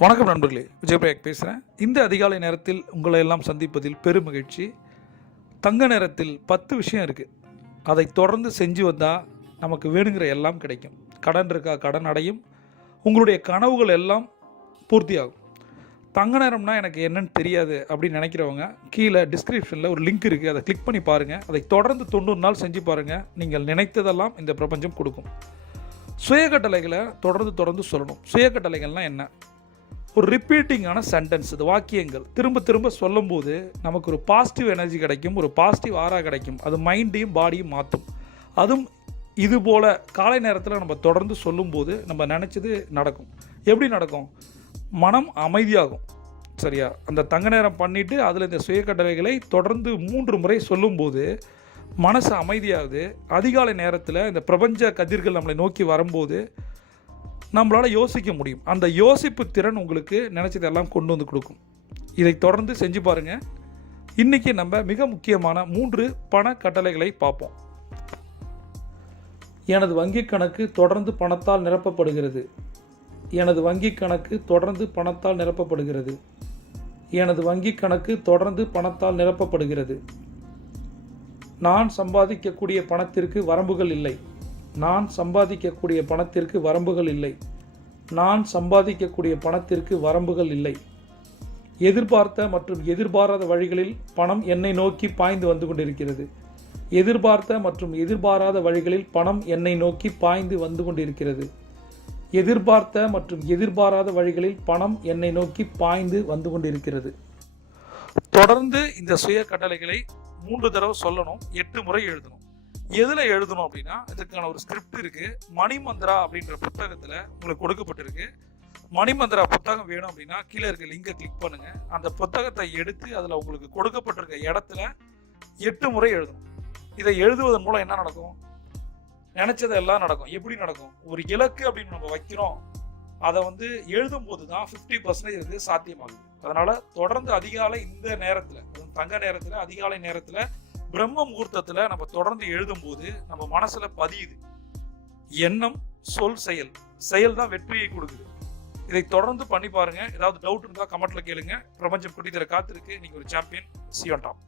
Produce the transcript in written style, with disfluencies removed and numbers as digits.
வணக்கம் நண்பர்களே, விஜயபிரயாக் பேசுகிறேன். இந்த அதிகாலை நேரத்தில் உங்களை எல்லாம் சந்திப்பதில் பெரும் மகிழ்ச்சி. தங்க நேரத்தில் 10 விஷயம் இருக்குது. அதை தொடர்ந்து செஞ்சு வந்தால் நமக்கு வேணுங்கிற எல்லாம் கிடைக்கும். கடன் இருக்கா, கடன் அடையும். உங்களுடைய கனவுகள் எல்லாம் பூர்த்தியாகும். தங்க நேரம்னா எனக்கு என்னன்னு தெரியாது அப்படின்னு நினைக்கிறவங்க கீழே டிஸ்கிரிப்ஷனில் ஒரு லிங்க் இருக்குது, அதை கிளிக் பண்ணி பாருங்கள். அதை தொடர்ந்து 90 நாள் செஞ்சு பாருங்கள். நீங்கள் நினைத்ததெல்லாம் இந்த பிரபஞ்சம் கொடுக்கும். சுயக்கட்டளைகளை தொடர்ந்து சொல்லணும். சுயக்கட்டளைகள்னால் என்ன? ஒரு ரிப்பீட்டிங்கான சென்டென்ஸ், இது வாக்கியங்கள் திரும்ப திரும்ப சொல்லும்போது நமக்கு ஒரு பாசிட்டிவ் எனர்ஜி கிடைக்கும், ஒரு பாசிட்டிவ் ஆரா கிடைக்கும். அது மைண்டையும் பாடியும் மாற்றும். அதுவும் இதுபோல் காலை நேரத்தில் நம்ம தொடர்ந்து சொல்லும்போது நம்ம நினச்சது நடக்கும். எப்படி நடக்கும்? மனம் அமைதியாகும். சரியா? அந்த தங்க நேரம் பண்ணிவிட்டு அதில் இந்த சுயக்கட்டளைகளை தொடர்ந்து 3 முறை சொல்லும்போது மனசு அமைதியாகுது. அதிகாலை நேரத்தில் இந்த பிரபஞ்ச கதிர்கள் நம்மளை நோக்கி வரும்போது நம்மளால் யோசிக்க முடியும். அந்த யோசிப்பு திறன் உங்களுக்கு நினச்சதெல்லாம் கொண்டு வந்து கொடுக்கும். இதை தொடர்ந்து செஞ்சு பாருங்கள். இன்றைக்கி நம்ம மிக முக்கியமான 3 பண கட்டளைகளை பார்ப்போம். எனது வங்கிக் கணக்கு தொடர்ந்து பணத்தால் நிரப்பப்படுகிறது. எனது வங்கிக் கணக்கு தொடர்ந்து பணத்தால் நிரப்பப்படுகிறது. எனது வங்கிக் கணக்கு தொடர்ந்து பணத்தால் நிரப்பப்படுகிறது. நான் சம்பாதிக்கக்கூடிய பணத்திற்கு வரம்புகள் இல்லை. நான் சம்பாதிக்கக்கூடிய பணத்திற்கு வரம்புகள் இல்லை. நான் சம்பாதிக்கக்கூடிய பணத்திற்கு வரம்புகள் இல்லை. எதிர்பார்த்த மற்றும் எதிர்பாராத வழிகளில் பணம் என்னை நோக்கி பாய்ந்து வந்து கொண்டிருக்கிறது. எதிர்பார்த்த மற்றும் எதிர்பாராத வழிகளில் பணம் என்னை நோக்கி பாய்ந்து வந்து கொண்டிருக்கிறது. எதிர்பார்த்த மற்றும் எதிர்பாராத வழிகளில் பணம் என்னை நோக்கி பாய்ந்து வந்து கொண்டிருக்கிறது. தொடர்ந்து இந்த சுய கட்டளைகளை 3 தடவை சொல்லணும். 8 முறை எழுதணும். எதில் எழுதணும் அப்படின்னா, இதுக்கான ஒரு ஸ்கிரிப்ட் இருக்குது. மணிமந்திரா அப்படின்ற புத்தகத்தில் உங்களுக்கு கொடுக்கப்பட்டிருக்கு. மணிமந்திரா புத்தகம் வேணும் அப்படின்னா கீழே இருக்க லிங்கை கிளிக் பண்ணுங்கள். அந்த புத்தகத்தை எடுத்து அதில் உங்களுக்கு கொடுக்கப்பட்டிருக்க இடத்துல 8 முறை எழுதணும். இதை எழுதுவதன் மூலம் என்ன நடக்கும்? நினச்சது எல்லாம் நடக்கும். எப்படி நடக்கும்? ஒரு இலக்கு அப்படின்னு நம்ம வைக்கிறோம், அதை எழுதும் போது தான் 50% சாத்தியமாகுது. அதனால் தொடர்ந்து அதிகாலை இந்த நேரத்தில், தங்க நேரத்தில், அதிகாலை நேரத்தில், பிரம்ம முகூர்த்தத்தில் நம்ம தொடர்ந்து எழுதும்போது நம்ம மனசுல பதியுது. எண்ணம், சொல், செயல் தான் வெற்றியை கொடுக்குது. இதை தொடர்ந்து பண்ணி பாருங்க. ஏதாவது டவுட் இருந்தால் கமெண்ட்ல கேளுங்க. பிரபஞ்சம் குட்டி தர காத்திருக்கு. நீங்க ஒரு champion. See you on top.